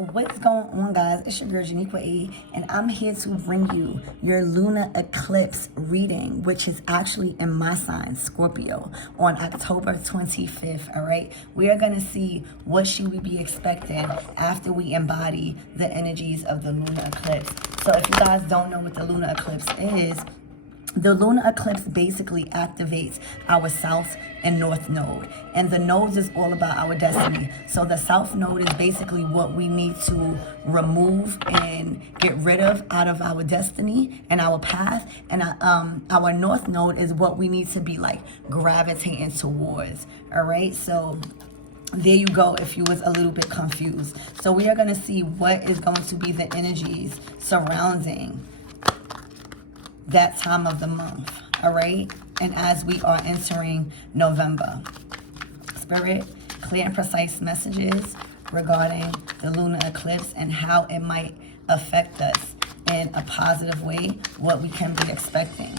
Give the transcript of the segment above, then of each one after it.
What's going on, guys? It's your girl Janiqua A, and I'm here to bring you your lunar eclipse reading, which is actually in my sign, Scorpio, on October 25th. All right, we are going to see what should we be expecting after we embody the energies of the lunar eclipse. So if you guys don't know what the lunar eclipse is, the lunar eclipse basically activates our south and north node, and the nodes is all about our destiny. So the south node is basically what we need to remove and get rid of out of our destiny and our path, and our north node is what we need to be like gravitating towards. All right, so there you go if you was a little bit confused. So we are going to see what is going to be the energies surrounding that time of the month, all right? And as we are entering November, Spirit, clear and precise messages regarding the lunar eclipse and how it might affect us in a positive way, what we can be expecting.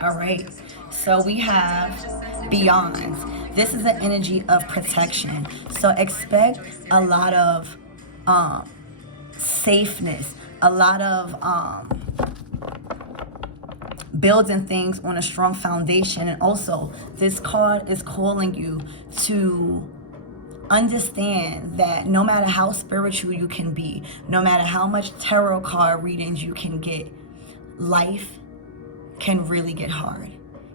All right, so we have Beyond. This is an energy of protection. So expect a lot of safeness, a lot of building things on a strong foundation. And also this card is calling you to understand that no matter how spiritual you can be, no matter how much tarot card readings you can get, life can really get hard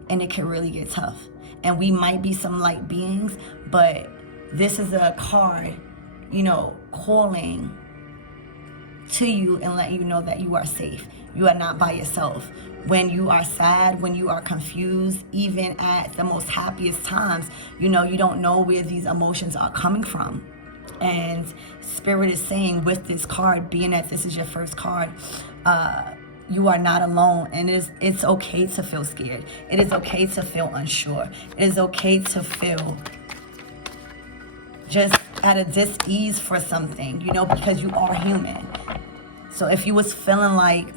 and it can really get tough. And we might be some light beings, but this is a card, you know, calling to you and let you know that you are safe. You are not by yourself. When you are sad, when you are confused, even at the most happiest times, you know, you don't know where these emotions are coming from. And Spirit is saying with this card, being that this is your first card, you are not alone, and it's okay to feel scared. It is okay to feel unsure. It is okay to feel just at a dis-ease for something, you know, because you are human. So if you was feeling like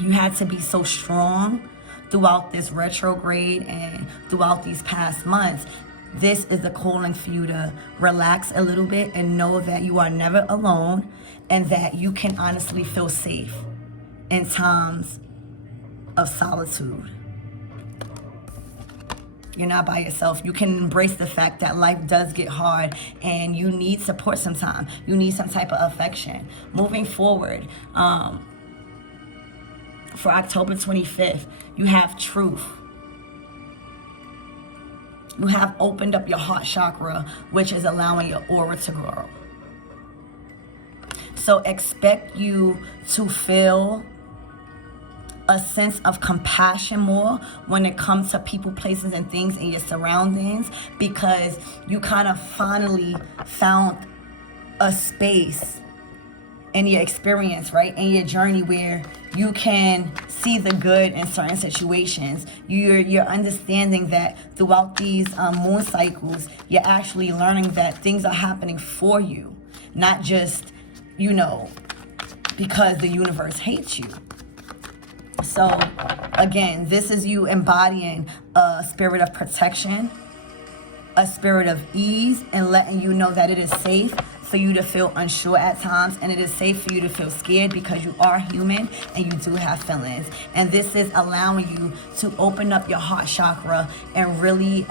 you had to be so strong throughout this retrograde and throughout these past months, this is the calling for you to relax a little bit and know that you are never alone and that you can honestly feel safe in times of solitude. You're not by yourself. You can embrace the fact that life does get hard and you need support sometimes. You need some type of affection. Moving forward, for October 25th, you have truth. You have opened up your heart chakra, which is allowing your aura to grow. So expect you to feel a sense of compassion more when it comes to people, places, and things in your surroundings, because you kind of finally found a space in your experience, right, in your journey, where you can see the good in certain situations. You're understanding that throughout these moon cycles, you're actually learning that things are happening for you, not just, you know, because the universe hates you. So again, this is you embodying a spirit of protection, a spirit of ease, and letting you know that it is safe for you to feel unsure at times, and it is safe for you to feel scared because you are human and you do have feelings. And this is allowing you to open up your heart chakra and really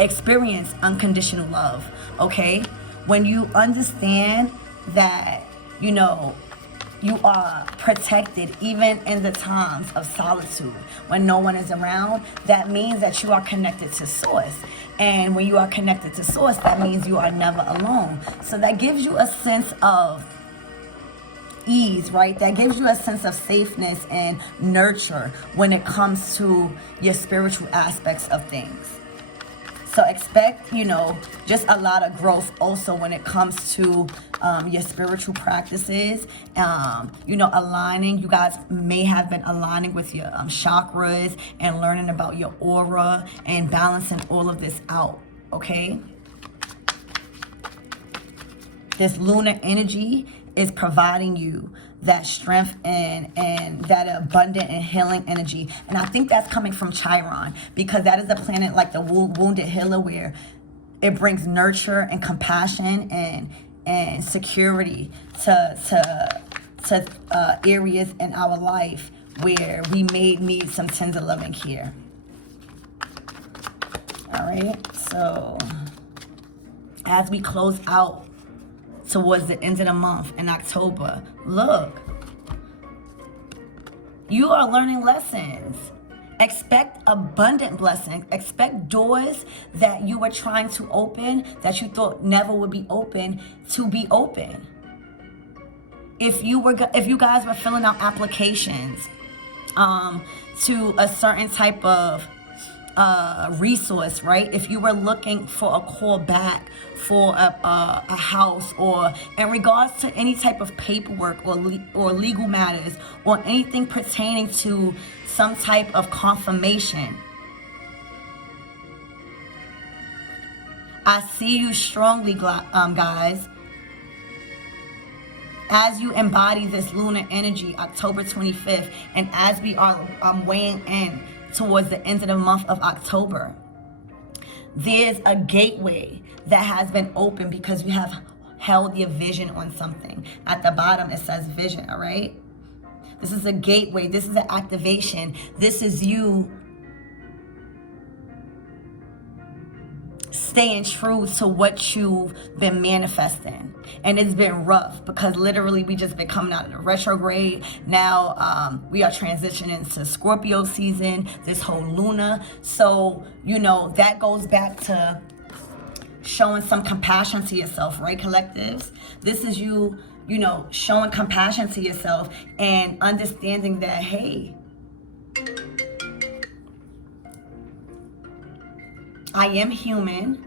experience unconditional love, okay? When you understand that, you know, you are protected even in the times of solitude, when no one is around, that means that you are connected to source. And when you are connected to source, that means you are never alone. So that gives you a sense of ease, right? That gives you a sense of safeness and nurture when it comes to your spiritual aspects of things. So expect, you know, just a lot of growth also when it comes to your spiritual practices. You know, aligning. You guys may have been aligning with your chakras and learning about your aura and balancing all of this out, okay? This lunar energy is providing you that strength and that abundant and healing energy. And I think that's coming from Chiron, because that is a planet like the wounded healer, where it brings nurture and compassion and and security to areas in our life where we may need some tender loving care. All right, so as we close out towards the end of the month in October, look, you are learning lessons. Expect abundant blessings. Expect doors that you were trying to open that you thought never would be open to be open. If you guys were filling out applications to a certain type of resource, right? If you were looking for a call back for a house, or in regards to any type of paperwork or legal matters, or anything pertaining to some type of confirmation, I see you strongly, guys. As you embody this lunar energy, October 25th, and as we are weighing in towards the end of the month of October, there's a gateway that has been opened because you have held your vision on something. At the bottom, it says vision, all right? This is a gateway. This is an activation. This is you staying true to what you've been manifesting. And it's been rough because literally we just been coming out of the retrograde. Now we are transitioning to Scorpio season, this whole Luna. So, you know, that goes back to showing some compassion to yourself, right, collectives? This is you, you know, showing compassion to yourself and understanding that, hey, I am human,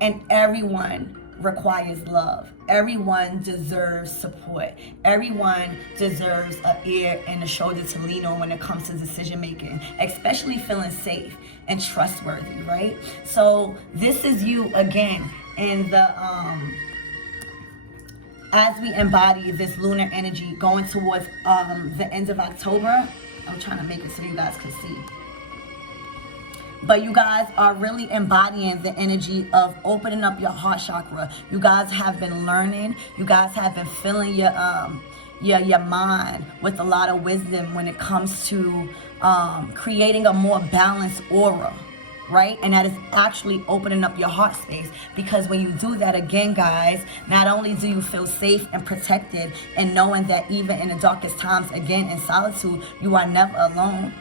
and everyone requires love. Everyone deserves support. Everyone deserves an ear and a shoulder to lean on when it comes to decision making, especially feeling safe and trustworthy, right? So this is you again in the as we embody this lunar energy going towards the end of October. I'm trying to make it so you guys can see. But you guys are really embodying the energy of opening up your heart chakra. You guys have been learning. You guys have been filling your mind with a lot of wisdom when it comes to creating a more balanced aura, right? And that is actually opening up your heart space, because when you do that, again, guys, not only do you feel safe and protected, and knowing that even in the darkest times, again, in solitude, you are never alone.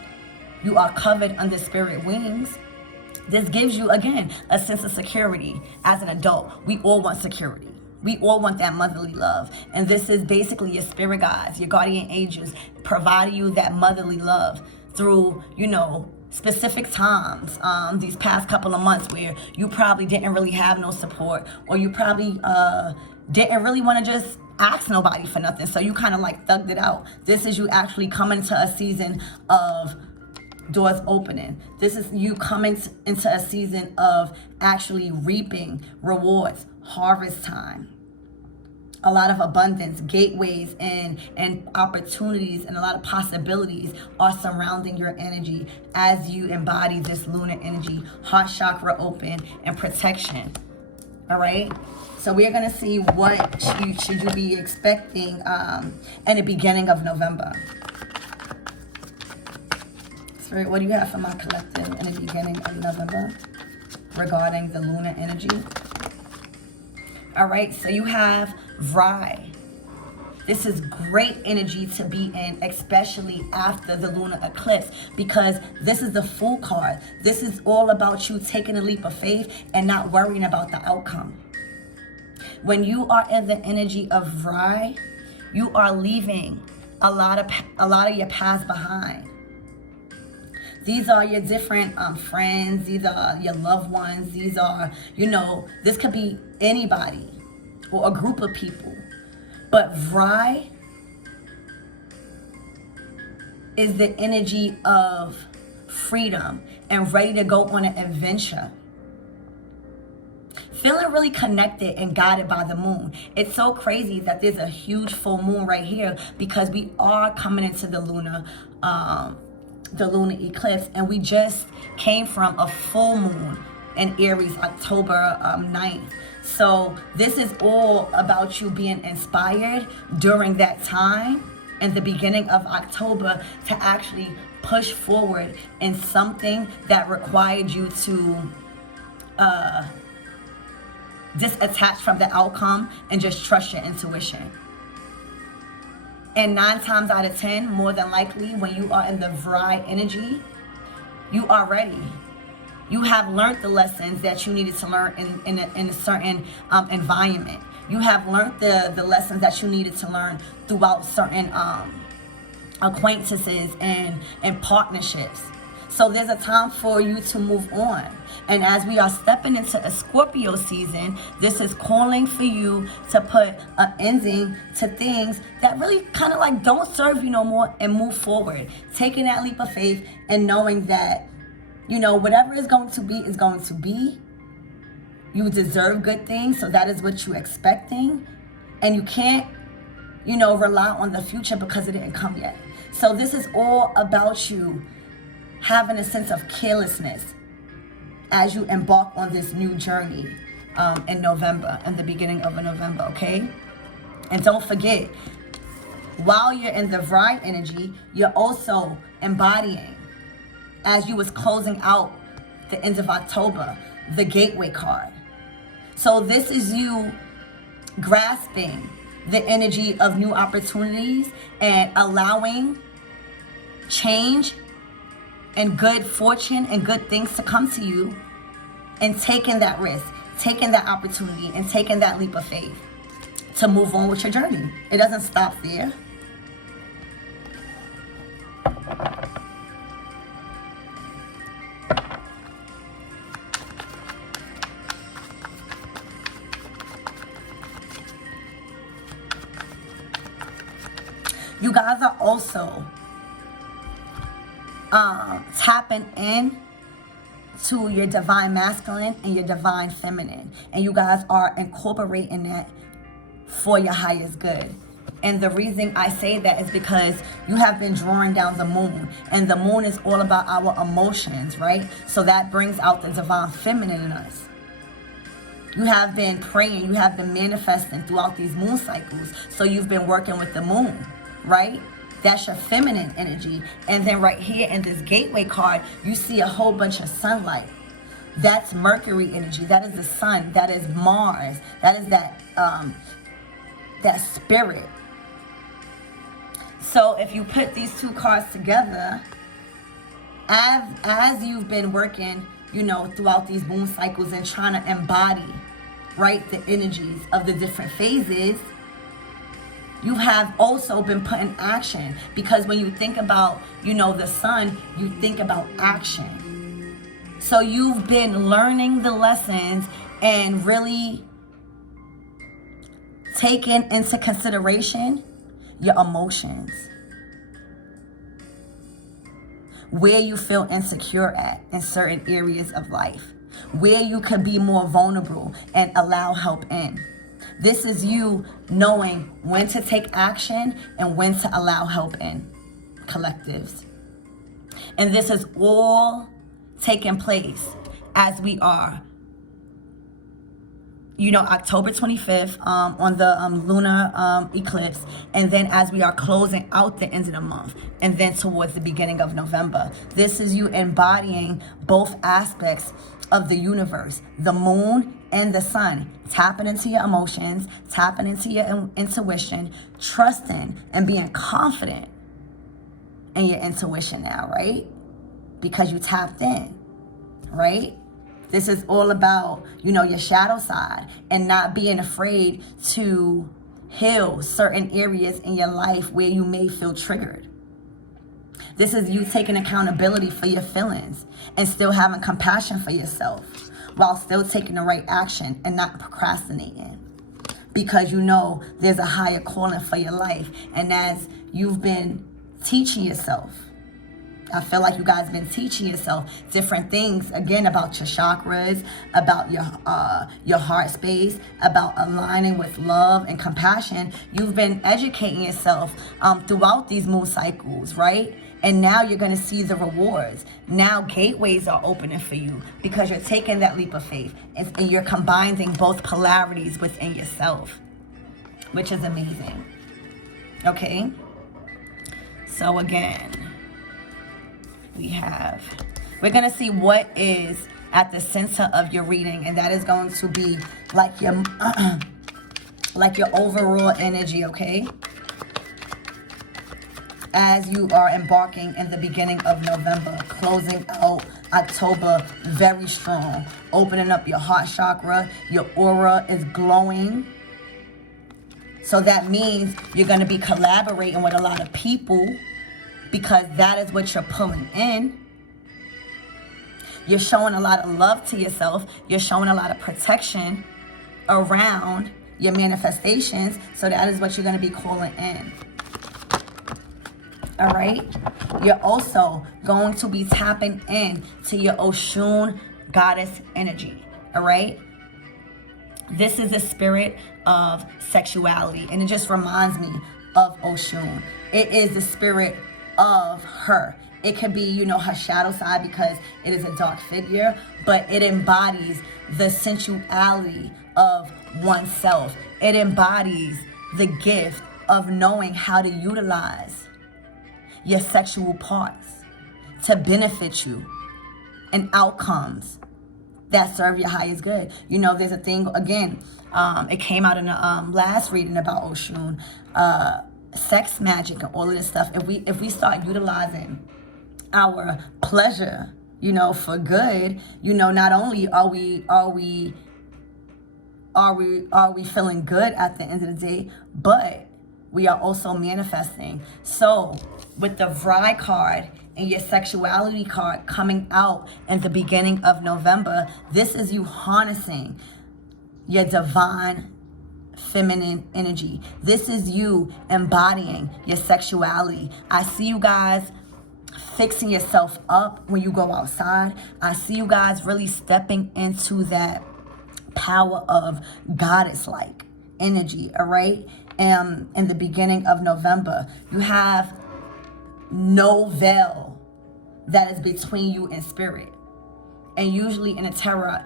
You are covered under spirit wings. This gives you, again, a sense of security as an adult. We all want security. We all want that motherly love. And this is basically your spirit guides, your guardian angels, providing you that motherly love through, you know, specific times, these past couple of months where you probably didn't really have no support, or you probably didn't really want to just ask nobody for nothing. So you kind of like thugged it out. This is you actually coming to a season of doors opening. This is you coming into a season of actually reaping rewards, harvest time. A lot of abundance, gateways, and opportunities, and a lot of possibilities are surrounding your energy as you embody this lunar energy, heart chakra open, and protection. All right? So we are going to see what should you be expecting in the beginning of November. Spirit, what do you have for my collective in the beginning of November regarding the lunar energy? All right, so you have Vry. This is great energy to be in, especially after the lunar eclipse, because this is the Fool card. This is all about you taking a leap of faith and not worrying about the outcome. When you are in the energy of Vry, you are leaving a lot of your past behind. These are your different friends. These are your loved ones. These are, you know, this could be anybody or a group of people. But Vry is the energy of freedom and ready to go on an adventure. Feeling really connected and guided by the moon. It's so crazy that there's a huge full moon right here, because we are coming into the lunar eclipse, and we just came from a full moon in Aries, October 9th. So this is all about you being inspired during that time in the beginning of October to actually push forward in something that required you to disattach from the outcome and just trust your intuition. And 9 times out of 10, more than likely, when you are in the Vry energy, you are ready. You have learned the lessons that you needed to learn in a certain environment. You have learned the lessons that you needed to learn throughout certain acquaintances and partnerships. So there's a time for you to move on. And as we are stepping into a Scorpio season, this is calling for you to put an ending to things that really kind of like don't serve you no more and move forward. Taking that leap of faith and knowing that, you know, whatever is going to be is going to be. You deserve good things, so that is what you're expecting. And you can't, you know, rely on the future because it didn't come yet. So this is all about you having a sense of carelessness as you embark on this new journey in November, in the beginning of November, okay? And don't forget, while you're in the Vry energy, you're also embodying, as you was closing out the end of October, the Gateway card. So this is you grasping the energy of new opportunities and allowing change and good fortune and good things to come to you, and taking that risk, taking that opportunity, and taking that leap of faith to move on with your journey. It doesn't stop there. You guys are also tapping in to your divine masculine and your divine feminine, and you guys are incorporating that for your highest good. And the reason I say that is because you have been drawing down the moon, and the moon is all about our emotions, right? So that brings out the divine feminine in us. You have been praying, you have been manifesting throughout these moon cycles, so you've been working with the moon, right? That's your feminine energy. And then right here in this Gateway card, you see a whole bunch of sunlight. That's Mercury energy. That is the sun. That is Mars. That is that spirit. So if you put these two cards together, as you've been working, you know, throughout these moon cycles and trying to embody, right, the energies of the different phases, you have also been put in action, because when you think about, you know, the sun, you think about action. So you've been learning the lessons and really taking into consideration your emotions, where you feel insecure at in certain areas of life, where you could be more vulnerable and allow help in. This is you knowing when to take action and when to allow help in, collectives. And this is all taking place as we are, you know, October 25th on the lunar eclipse, and then as we are closing out the end of the month, and then towards the beginning of November. This is you embodying both aspects of the universe, the moon and the sun, tapping into your emotions, tapping into your intuition, trusting and being confident in your intuition now, right? Because you tapped in, right? This is all about, you know, your shadow side and not being afraid to heal certain areas in your life where you may feel triggered. This is you taking accountability for your feelings and still having compassion for yourself while still taking the right action and not procrastinating. Because you know there's a higher calling for your life. And as you've been teaching yourself I feel like you guys have been teaching yourself different things, again, about your chakras, about your heart space, about aligning with love and compassion. You've been educating yourself throughout these moon cycles, right? And now you're going to see the rewards. Now gateways are opening for you because you're taking that leap of faith and you're combining both polarities within yourself, which is amazing. Okay? So again, we're going to see what is at the center of your reading, and that is going to be like your overall energy, okay? As you are embarking in the beginning of November, closing out October very strong, opening up your heart chakra, your aura is glowing. So that means you're going to be collaborating with a lot of people because that is what you're pulling in. You're showing a lot of love to yourself. You're showing a lot of protection around your manifestations. So that is what you're going to be calling in. All right. You're also going to be tapping in to your Oshun goddess energy. All right. This is the spirit of sexuality, and it just reminds me of Oshun. It is the spirit of her. It could be, her shadow side because it is a dark figure, but it embodies the sensuality of oneself. It embodies the gift of knowing how to utilize your sexual parts to benefit you and outcomes that serve your highest good. There's a thing, again, it came out in the last reading about Oshun, sex magic and all of this stuff. If we start utilizing our pleasure, for good, not only are we feeling good at the end of the day, but we are also manifesting. So with the Vry card and your sexuality card coming out in the beginning of November, this is you harnessing your divine feminine energy. This is you embodying your sexuality. I see you guys fixing yourself up when you go outside. I see you guys really stepping into that power of goddess-like energy, all right? In the beginning of November, you have no veil that is between you and spirit. And usually in a tarot,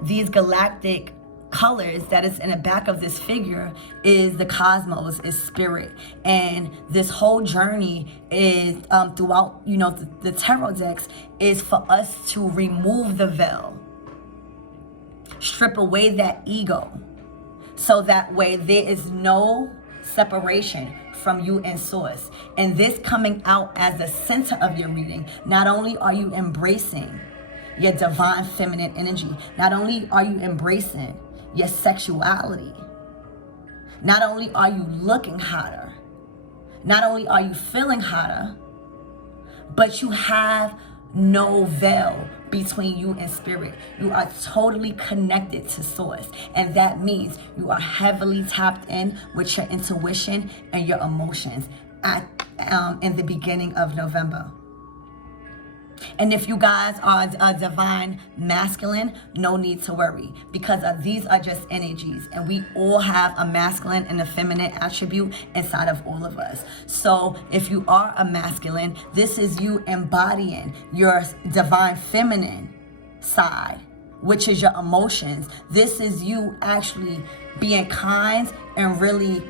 these galactic colors that is in the back of this figure is the cosmos, is spirit. And this whole journey is throughout, the tarot decks is for us to remove the veil, strip away that ego, so that way there is no separation from you and source. And this coming out as the center of your reading, not only are you embracing your divine feminine energy, not only are you embracing your sexuality, not only are you looking hotter, not only are you feeling hotter, but you have no veil between you and spirit. You are totally connected to source, and that means you are heavily tapped in with your intuition and your emotions in the beginning of November. And if you guys are a divine masculine, no need to worry, because these are just energies, and we all have a masculine and a feminine attribute inside of all of us. So if you are a masculine, this is you embodying your divine feminine side, which is your emotions. This is you actually being kind and really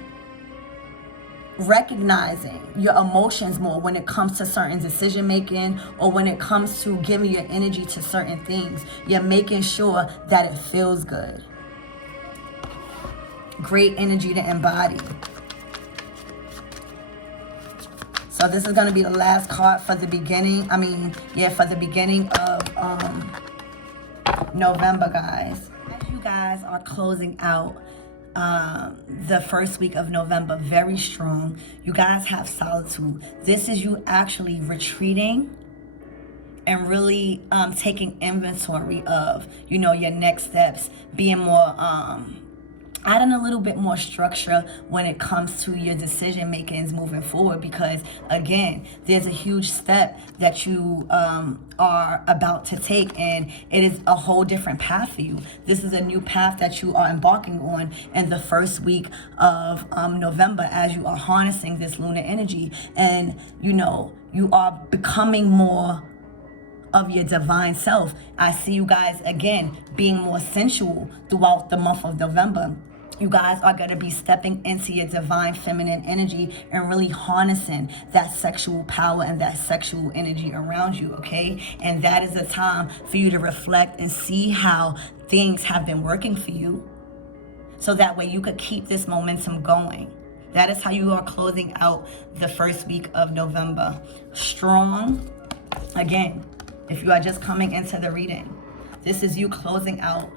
recognizing your emotions more when it comes to certain decision making, or when it comes to giving your energy to certain things. You're making sure that it feels good. Great energy to embody. So this is going to be the last card for the beginning. For the beginning of November, guys. As you guys are closing out the first week of November very strong, you guys have solitude. This is you actually retreating and really taking inventory of your next steps, being more adding a little bit more structure when it comes to your decision makings moving forward, because again, there's a huge step that you are about to take, and it is a whole different path for you. This is a new path that you are embarking on in the first week of November, as you are harnessing this lunar energy, and you know, you are becoming more of your divine self. I see you guys again being more sensual throughout the month of November. You guys are going to be stepping into your divine feminine energy and really harnessing that sexual power and that sexual energy around you, okay? And that is a time for you to reflect and see how things have been working for you, so that way you could keep this momentum going. That is how you are closing out the first week of November. Strong. Again, if you are just coming into the reading, this is you closing out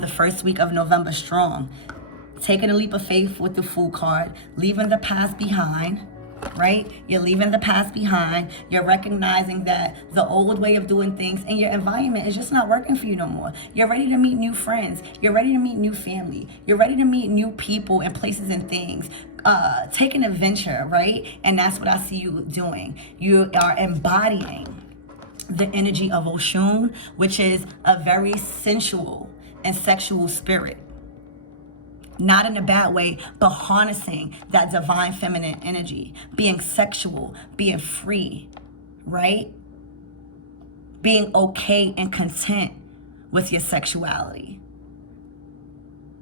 the first week of November strong. Taking a leap of faith with the Fool card, leaving the past behind, right? You're leaving the past behind. You're recognizing that the old way of doing things in your environment is just not working for you no more. You're ready to meet new friends. You're ready to meet new family. You're ready to meet new people and places and things. Take an adventure, right? And that's what I see you doing. You are embodying the energy of Oshun, which is a very sensual and sexual spirit. Not in a bad way, but harnessing that divine feminine energy, being sexual, being free, right? Being okay and content with your sexuality.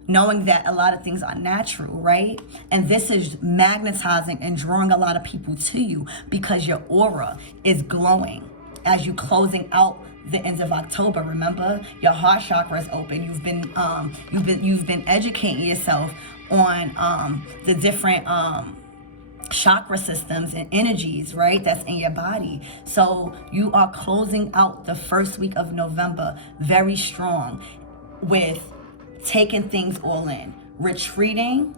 Knowing that a lot of things are natural, right? And this is magnetizing and drawing a lot of people to you because your aura is glowing as you closing out the end of October. Remember, your heart chakra is open. You've been educating yourself on the different chakra systems and energies, right, that's in your body. So you are closing out the first week of November very strong with taking things all in, retreating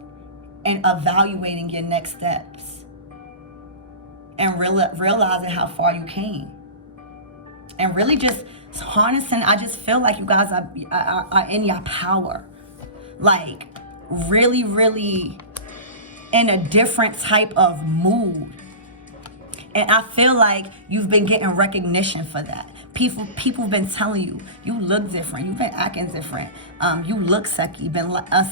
and evaluating your next steps, and realizing how far you came. And really just harnessing, I just feel like you guys are in your power. Like, really, really in a different type of mood. And I feel like you've been getting recognition for that. People have been telling you, you look different. You've been acting different. You look sexy.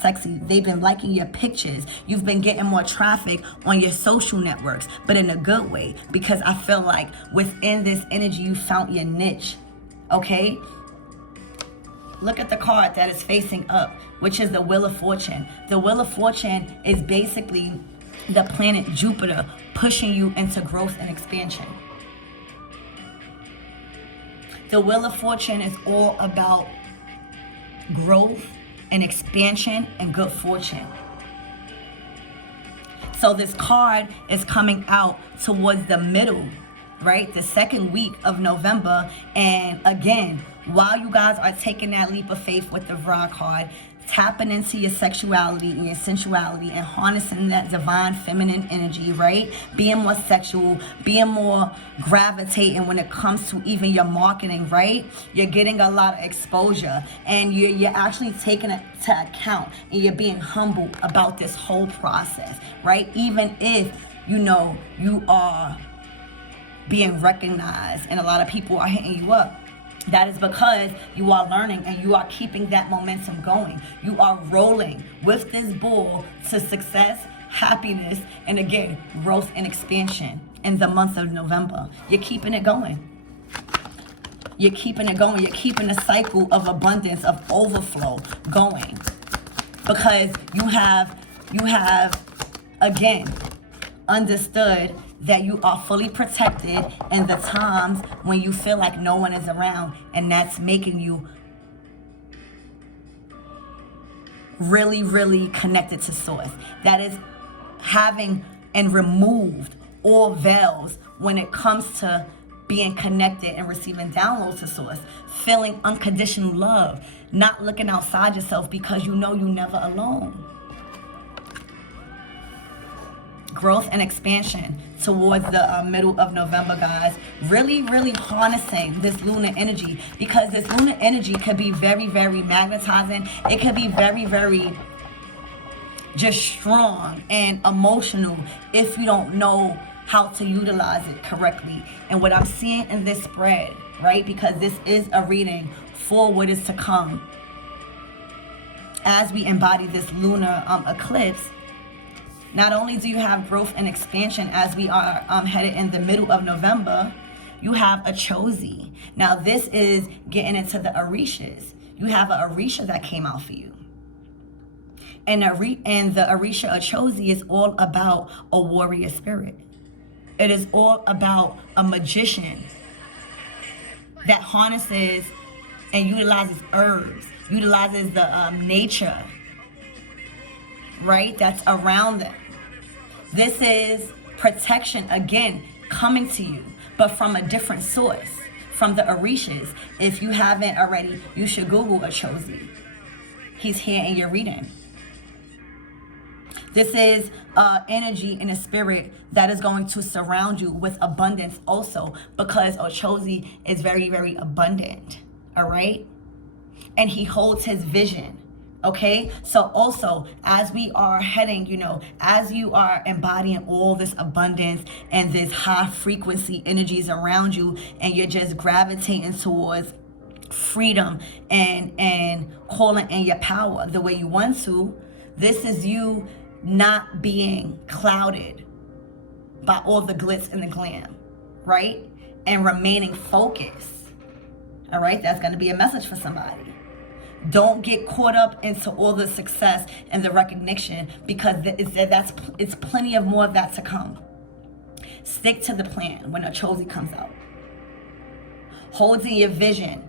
Sexy. They've been liking your pictures. You've been getting more traffic on your social networks, but in a good way. Because I feel like within this energy, you found your niche. Okay? Look at the card that is facing up, which is the Wheel of Fortune. The Wheel of Fortune is basically the planet Jupiter pushing you into growth and expansion. The Wheel of Fortune is all about growth and expansion and good fortune. So this card is coming out towards the middle, right? The second week of November. And again, while you guys are taking that leap of faith with the Vra card, tapping into your sexuality and your sensuality and harnessing that divine feminine energy, right? Being more sexual, being more gravitating when it comes to even your marketing, right? You're getting a lot of exposure, and you're actually taking it to account, and you're being humble about this whole process, right? Even if, you know, you are being recognized and a lot of people are hitting you up. That is because you are learning and you are keeping that momentum going. You are rolling with this ball to success, happiness, and again, growth and expansion in the month of November. You're keeping it going. You're keeping it going. You're keeping the cycle of abundance, of overflow going. Because you have again, understood that you are fully protected in the times when you feel like no one is around, and that's making you really, really connected to source. That is having and removed all veils when it comes to being connected and receiving downloads to source, feeling unconditional love, not looking outside yourself because you know you're never alone. Growth and expansion towards the middle of November, guys. Really, really harnessing this lunar energy, because this lunar energy could be very, very magnetizing. It could be very, very just strong and emotional if you don't know how to utilize it correctly. And what I'm seeing in this spread, right, because this is a reading for what is to come as we embody this lunar eclipse. Not only do you have growth and expansion as we are headed in the middle of November, you have a Chosi. Now this is getting into the Orishas. You have an Orisha that came out for you. And the Orisha Chosi is all about a warrior spirit. It is all about a magician that harnesses and utilizes herbs, utilizes the nature, right, that's around them. This is protection, again, coming to you, but from a different source, from the Orishas. If you haven't already, you should Google a Chosi. He's here in your reading. This is energy and a spirit that is going to surround you with abundance also, because Ochozi is very, very abundant, all right? And he holds his vision, okay? So also, as we are heading, you know, as you are embodying all this abundance and this high frequency energies around you, and you're just gravitating towards freedom and calling in your power the way you want to, this is you not being clouded by all the glitz and the glam, right? And remaining focused, all right? That's going to be a message for somebody. Don't get caught up into all the success and the recognition, because it's plenty of more of that to come. Stick to the plan when a Chosi comes out. Hold to your vision,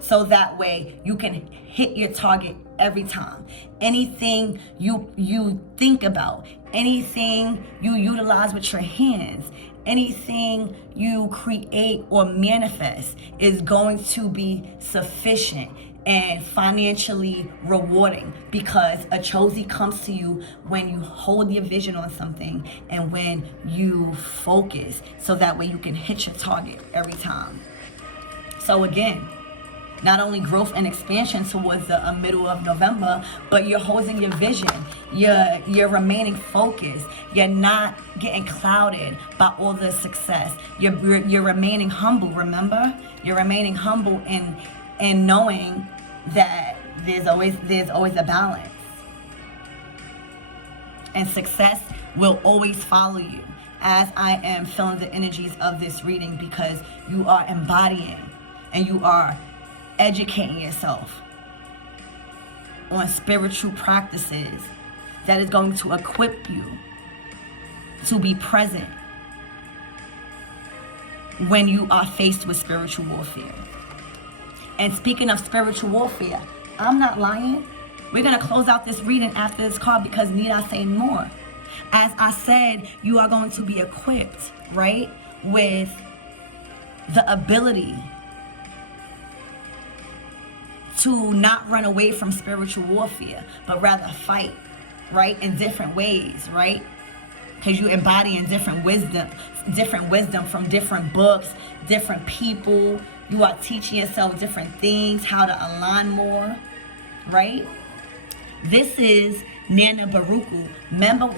so that way you can hit your target every time. Anything you think about, anything you utilize with your hands, anything you create or manifest is going to be sufficient and financially rewarding, because a Chosi comes to you when you hold your vision on something and when you focus, so that way you can hit your target every time. So again, not only growth and expansion towards the middle of November, but you're holding your vision. You're remaining focused. You're not getting clouded by all the success. You're remaining humble. Remember, you're remaining humble in knowing that there's always a balance, and success will always follow you. As I am feeling the energies of this reading, because you are embodying and you are educating yourself on spiritual practices that is going to equip you to be present when you are faced with spiritual warfare. And speaking of spiritual warfare, I'm not lying. We're going to close out this reading after this card, because need I say more? As I said, you are going to be equipped, right, with the ability to not run away from spiritual warfare, but rather fight, right, in different ways, right? Because you embody in different wisdom from different books, different people. You are teaching yourself different things, how to align more, right? This is Nana Baruku.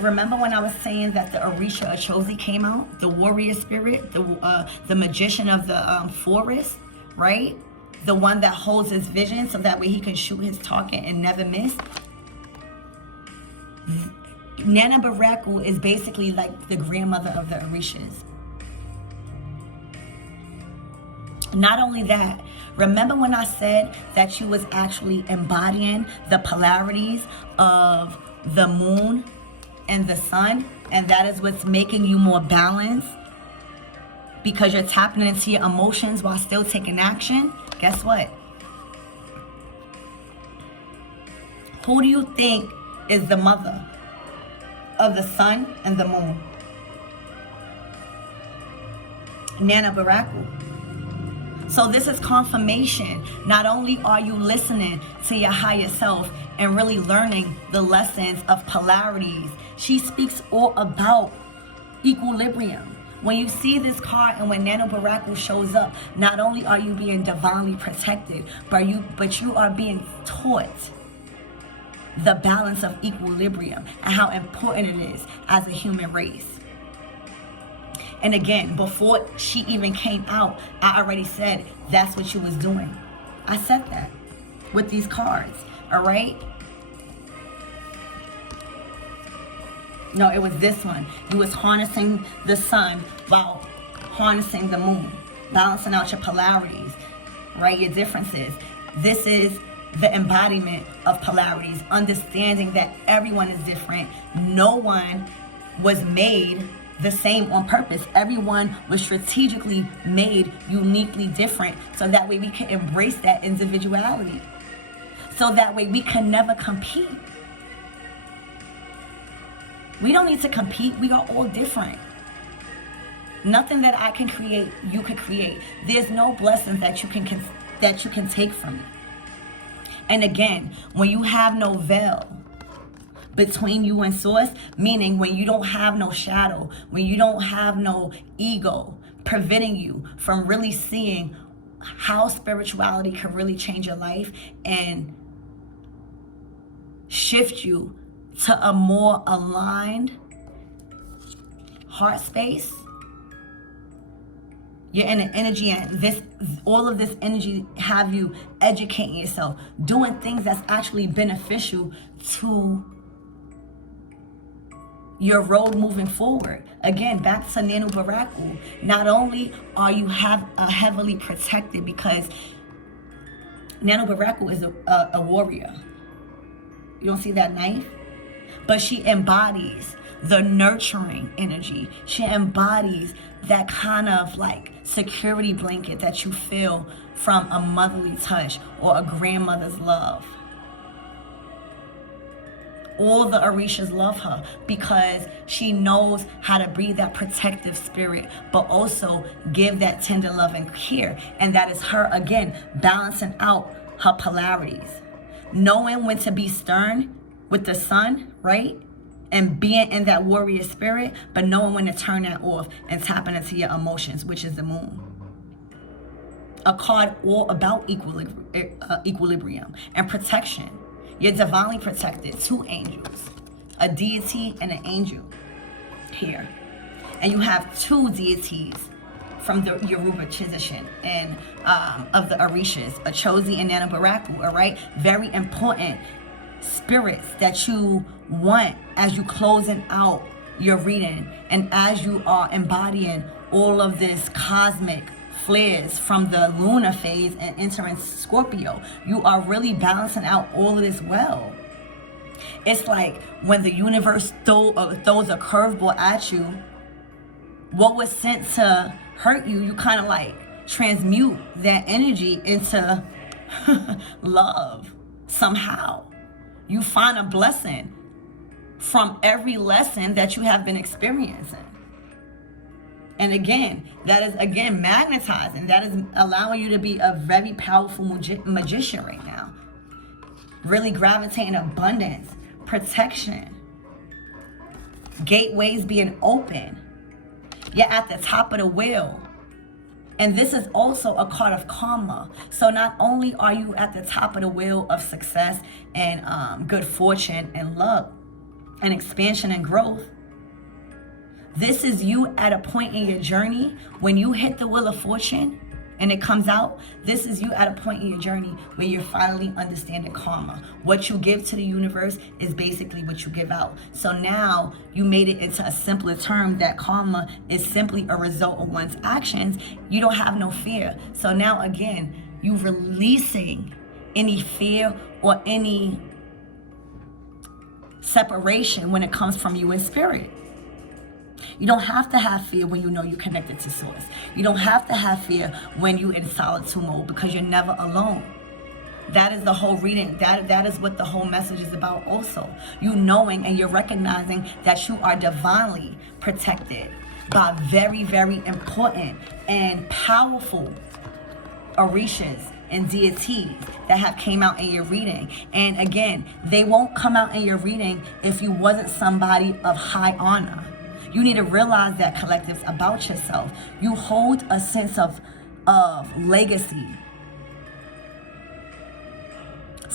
Remember when I was saying that the Orisha Chosi came out, the warrior spirit, the magician of the forest, right? The one that holds his vision so that way he can shoot his target and never miss. Nana Baruku is basically like the grandmother of the Orishas. Not only that, remember when I said that she was actually embodying the polarities of the moon and the sun, and that is what's making you more balanced, because you're tapping into your emotions while still taking action? Guess what? Who do you think is the mother of the sun and the moon? Nana Baruku. So this is confirmation. Not only are you listening to your higher self and really learning the lessons of polarities, she speaks all about equilibrium. When you see this card and when Nana Baruku shows up, not only are you being divinely protected, but you are being taught the balance of equilibrium and how important it is as a human race. And again, before she even came out, I already said that's what you was doing. I said that with these cards, all right? No, it was this one. You was harnessing the sun while harnessing the moon, balancing out your polarities, right? Your differences. This is the embodiment of polarities, understanding that everyone is different. No one was made the same on purpose. Everyone was strategically made uniquely different, so that way we can embrace that individuality. So that way we can never compete. We don't need to compete. We are all different. Nothing that I can create, you can create. There's no blessings that you can take from me. And again, when you have no veil between you and source, meaning when you don't have no shadow, when you don't have no ego preventing you from really seeing how spirituality can really change your life and shift you to a more aligned heart space, you're in an energy, and all of this energy have you educating yourself, doing things that's actually beneficial to your road moving forward. Again, back to Nanu Baraku. Not only are you heavily protected, because Nanu Baraku is a warrior. You don't see that knife? But she embodies the nurturing energy. She embodies that kind of like security blanket that you feel from a motherly touch or a grandmother's love. All the Orishas love her because she knows how to breathe that protective spirit, but also give that tender love and care. And that is her, again, balancing out her polarities. Knowing when to be stern with the sun, right? And being in that warrior spirit, but knowing when to turn that off and tapping into your emotions, which is the moon. A card all about equilibrium and protection. You're divinely protected. 2 angels, a deity and an angel here. And you have 2 deities from the Yoruba tradition and of the Orishas, Achosi and Nanu Baraku, all right? Very important spirits that you want as you closing out your reading and as you are embodying all of this cosmic flares from the lunar phase and entering Scorpio. You are really balancing out all of this well. It's like when the universe throws a curveball at you, what was sent to hurt you, you kind of like transmute that energy into love somehow. You find a blessing from every lesson that you have been experiencing. And again, that is magnetizing. That is allowing you to be a very powerful magician right now. Really gravitating abundance, protection, gateways being open. You're at the top of the wheel. And this is also a card of karma. So not only are you at the top of the wheel of success and good fortune and luck and expansion and growth, this is you at a point in your journey when you hit the wheel of fortune and it comes out. This is you at a point in your journey where you're finally understanding karma. What you give to the universe is basically what you give out. So now you made it into a simpler term that karma is simply a result of one's actions. You don't have no fear. So now again, you're releasing any fear or any separation when it comes from you in spirit. You don't have to have fear when you know you're connected to source. You don't have to have fear when you're in solitude mode because you're never alone. That is the whole reading. That is what the whole message is about also. You knowing and you're recognizing that you are divinely protected by very, very important and powerful Orishas and deities that have came out in your reading. And again, they won't come out in your reading if you wasn't somebody of high honor. You need to realize that, collectives, about yourself. You hold a sense of legacy.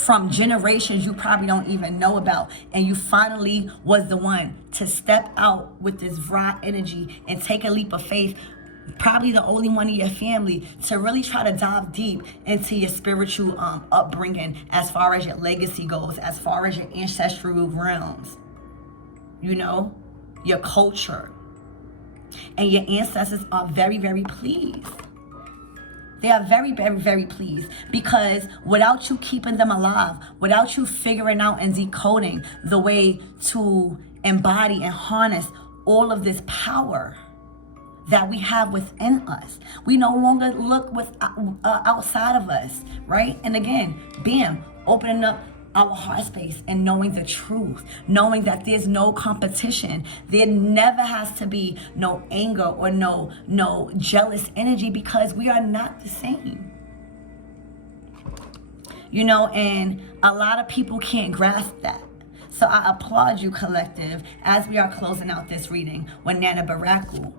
from generations you probably don't even know about, and you finally was the one to step out with this raw energy and take a leap of faith, probably the only one in your family, to really try to dive deep into your spiritual upbringing as far as your legacy goes, as far as your ancestral realms, you know, your culture. And your ancestors are very, very pleased. They are very, very, very pleased, because without you keeping them alive, without you figuring out and decoding the way to embody and harness all of this power that we have within us, we no longer look outside of us, right? And again, bam, opening up our heart space and knowing the truth, knowing that there's no competition. There never has to be no anger or no jealous energy, because we are not the same. You know, and a lot of people can't grasp that. So I applaud you, collective, as we are closing out this reading with Nana Baraku.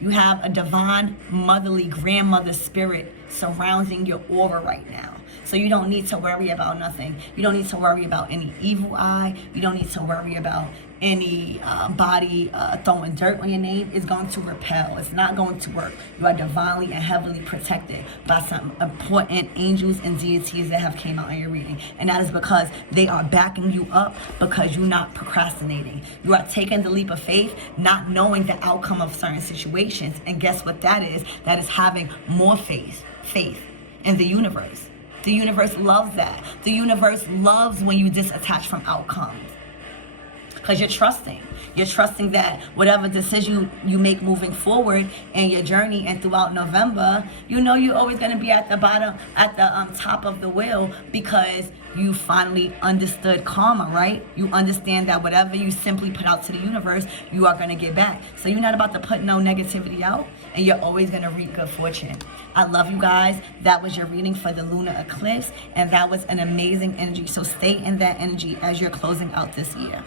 You have a divine motherly grandmother spirit surrounding your aura right now. So you don't need to worry about nothing. You don't need to worry about any evil eye. You don't need to worry about any body throwing dirt on your name. It's going to repel. It's not going to work. You are divinely and heavily protected by some important angels and deities that have came out in your reading. And that is because they are backing you up, because you're not procrastinating. You are taking the leap of faith, not knowing the outcome of certain situations. And guess what that is? That is having more faith in the universe. The universe loves that. The universe loves when you disattach from outcomes, because you're trusting. You're trusting that whatever decision you make moving forward in your journey and throughout November, you know you're always going to be at the bottom, at the top of the wheel, because you finally understood karma, right? You understand that whatever you simply put out to the universe, you are going to get back. So you're not about to put no negativity out, and you're always going to reap good fortune. I love you guys. That was your reading for the lunar eclipse, and that was an amazing energy. So stay in that energy as you're closing out this year.